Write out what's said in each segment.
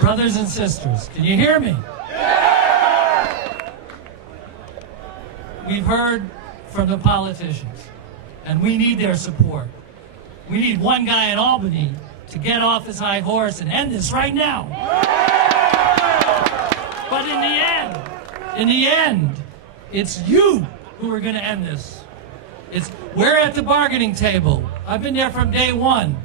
Brothers and sisters, can you hear me? We've heard from the politicians, and we need their support. We need one guy in Albany to get off his high horse and end this right now. But in the end, it's you who are going to end this. We're at the bargaining table. I've been there from day one.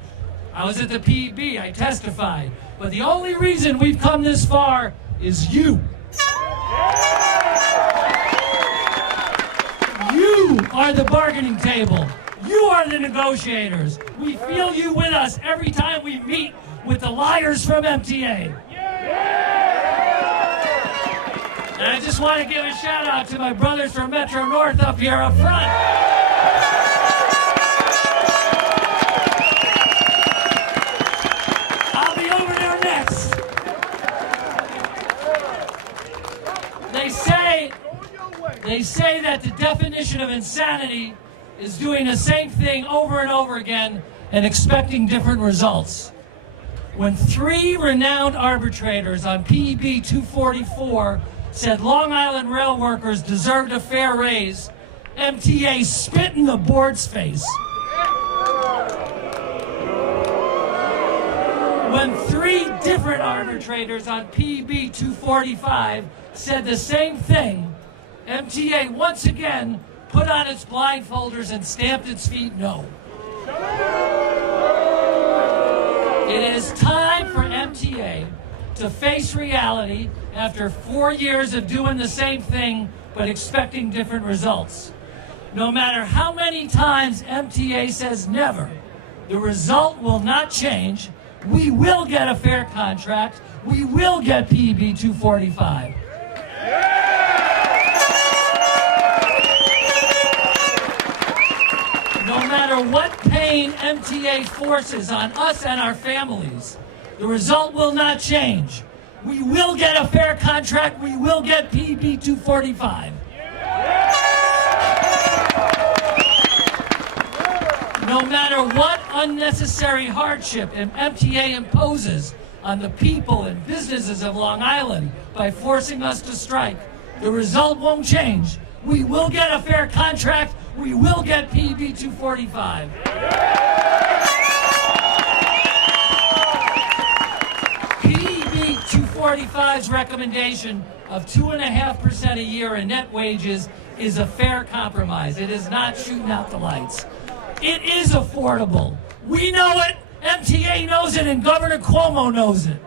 I was at the PEB, I testified. But the only reason we've come this far is you. You are the bargaining table. You are the negotiators. We feel you with us every time we meet with the liars from MTA. And I just want to give a shout out to my brothers from Metro North up here up front. I'll be over there next. They say that the definition of insanity is doing the same thing over and over again and expecting different results. When 3 renowned arbitrators on PEB 244 said Long Island rail workers deserved a fair raise, MTA spit in the board's face. When 3 different arbitrators on PEB 245 said the same thing, MTA once again put on its blindfolders and stamped its feet no. It is time for MTA to face reality after 4 years of doing the same thing but expecting different results. No matter how many times MTA says never, the result will not change. We will get a fair contract. We will get PEB 245. No matter what pain MTA forces on us and our families, the result will not change. We will get a fair contract. We will get PEB 245. No matter what unnecessary hardship MTA imposes on the people and businesses of Long Island by forcing us to strike, the result won't change. We will get a fair contract. We will get PEB 245. PEB 245's recommendation of 2.5% a year in net wages is a fair compromise. It is not shooting out the lights. It is affordable. We know it, MTA knows it, and Governor Cuomo knows it.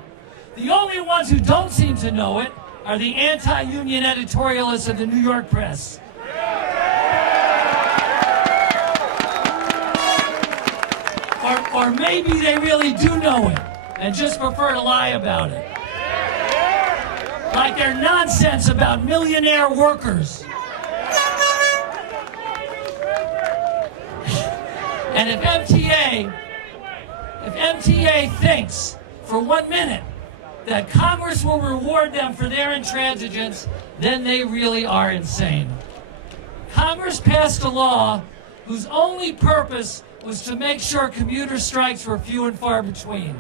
The only ones who don't seem to know it are the anti-union editorialists of the New York press. Or maybe they really do know it and just prefer to lie about it. Like their nonsense about millionaire workers. And if MTA thinks for 1 minute that Congress will reward them for their intransigence, then they really are insane. Congress passed a law whose only purpose was to make sure commuter strikes were few and far between.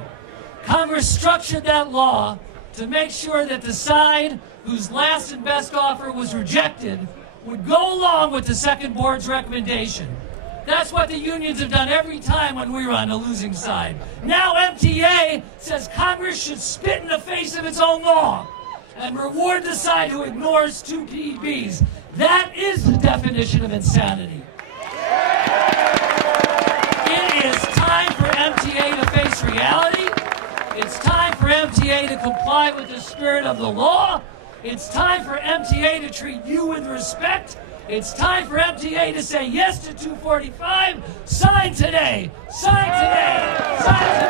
Congress structured that law to make sure that the side whose last and best offer was rejected would go along with the second board's recommendation. That's what the unions have done every time when we were on the losing side. Now MTA says Congress should spit in the face of its own law and reward the side who ignores 2 PEBs. That is the definition of insanity. It is time for MTA to face reality. It's time for MTA to comply with the spirit of the law. It's time for MTA to treat you with respect. It's time for MTA to say yes to 245. Sign today. Sign today. Sign today.